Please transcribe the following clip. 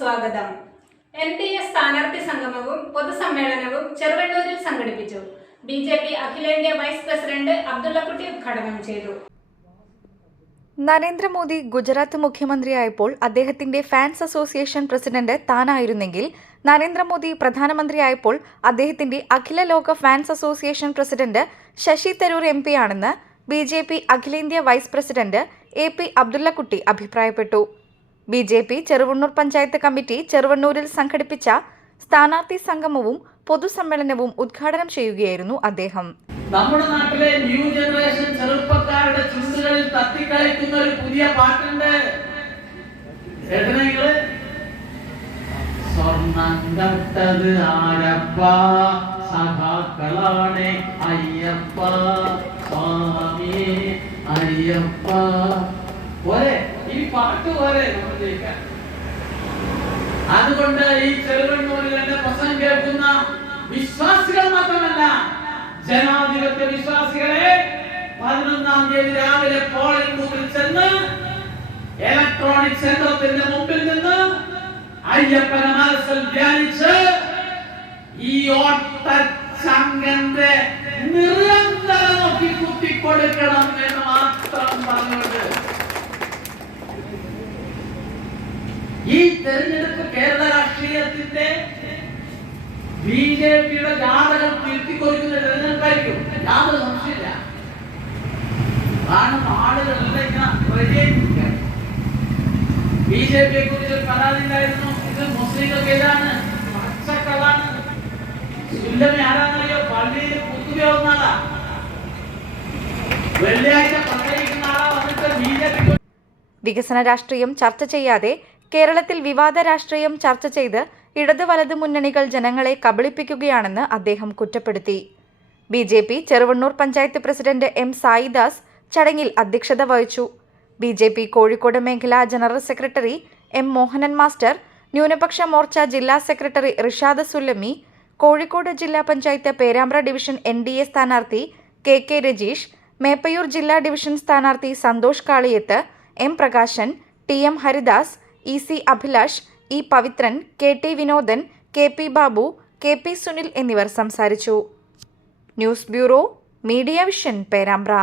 സ്വാഗതം. N D A സ്ഥാനാർത്ഥി സംഗമവും പൊതുസമ്മേളനവും ചെറുവണ്ണൂരിൽ സംഘടിപ്പിച്ചു. ബി ജെ പി അഖിലേന്ത്യാ വൈസ് പ്രസിഡന്റ് അബ്ദുള്ളക്കുട്ടി ഉദ്ഘാടനം ചെയ്തു. നരേന്ദ്രമോദി ഗുജറാത്ത് മുഖ്യമന്ത്രിയായപ്പോൾ അദ്ദേഹത്തിന്റെ ഫാൻസ് അസോസിയേഷൻ പ്രസിഡന്റ് താനായിരുന്നെങ്കിൽ നരേന്ദ്രമോദി പ്രധാനമന്ത്രിയായപ്പോൾ അദ്ദേഹത്തിന്റെ അഖില ലോക fans association president Shashi Tharoor M P ആണെന്ന് ബി ജെ പി അഖിലേന്ത്യാ vice president A P Abdullakutty അഭിപ്രായപ്പെട്ടു. B J P Cheruvannur panchayat committee ചെറുവണ്ണൂരിൽ സംഘടിപ്പിച്ച സ്ഥാനാർത്ഥി സംഗമവും പൊതുസമ്മേളനവും ഉദ്ഘാടനം ചെയ്യുകയായിരുന്നു അദ്ദേഹം. നമ്മുടെ നാട്ടിലെ ന്യൂ ജനറേഷൻ ചെറുപ്പക്കാരുടെ ചുണ്ടുകളിൽ തത്തിക്കളിക്കുന്ന ഒരു പുതിയ പാട്ടുണ്ട്. സ്വർണം കട്ടത് ആരപ്പ? സഖാക്കളാണ് അയ്യപ്പ. സ്വാമി അയ്യപ്പ. പോരെ നമ്മൾ ജയിക്കാൻ. അതുകൊണ്ട് ഈ ചെറുകണ്ണൂരിലെ പ്രസംഗം കേൾക്കുന്ന വിശ്വാസികൾ മാത്രമല്ല ജനാധിപത്യ വിശ്വാസികളെ പതിനൊന്നാം തീയതി രാവിലെ പോളിംഗ് ബൂത്തിൽ ചെന്ന് ഇലക്ട്രോണിക് യന്ത്രത്തിന്റെ മുമ്പിൽ നിന്ന് അയ്യപ്പന മനസ്സിൽ ധ്യാനിച്ച് ഈ ഓട്ടച്ചങ്കന്റെ നിരന്തരം നോക്കി കുത്തിക്കൊടുക്കണം ഈ തെരഞ്ഞെടുപ്പ് കേരള രാഷ്ട്രീയത്തിന്റെ ബി ജെ പിയുടെ ജാതകം തിരുത്തിക്കൊടുക്കുന്ന തെരഞ്ഞെടുപ്പായിരിക്കും. യാതൊരു സംശയമില്ല കാരണം ആളുകളെല്ലാം ഇങ്ങനെ ബി ജെ പിയെ കുറിച്ച് ഒരു പരാതി ഉണ്ടായിരുന്നു. ഇത് മുസ്ലിങ്ങൾക്കെതിരാണ് പച്ചക്കളാണ് സുല്ലമ ആരാന്നറിയോ? പള്ളിയിൽ കുത്തുകയാവുന്ന ആളാ വെള്ളിയാഴ്ച ആളാ വന്നിട്ട് ബി ജെ പി വികസന രാഷ്ട്രീയം ചർച്ച ചെയ്യാതെ കേരളത്തിൽ വിവാദ രാഷ്ട്രീയം ചർച്ച ചെയ്ത് ഇടതു വലതു മുന്നണികൾ ജനങ്ങളെ കബളിപ്പിക്കുകയാണെന്ന് അദ്ദേഹം കുറ്റപ്പെടുത്തി. B J P Cheruvannur panchayat president M Saidas ചടങ്ങിൽ അധ്യക്ഷത വഹിച്ചു. ബി ജെ പി കോഴിക്കോട് മേഖലാ general secretary M Mohanan master ന്യൂനപക്ഷ മോർച്ച ജില്ലാ സെക്രട്ടറി റിഷാദ് സുല്ലമി കോഴിക്കോട് ജില്ലാ panchayat Perambra division N D A സ്ഥാനാർത്ഥി കെ കെ രജീഷ് മേപ്പയൂർ ജില്ലാ ഡിവിഷൻ സ്ഥാനാർത്ഥി Santhosh Kaliyath M Prakashan T M Haridas E C Abhilash E Pavithran K T Vinodan K P Babu K P Sunil എന്നിവർ സംസാരിച്ചു. News bureau Media Vision Perambra.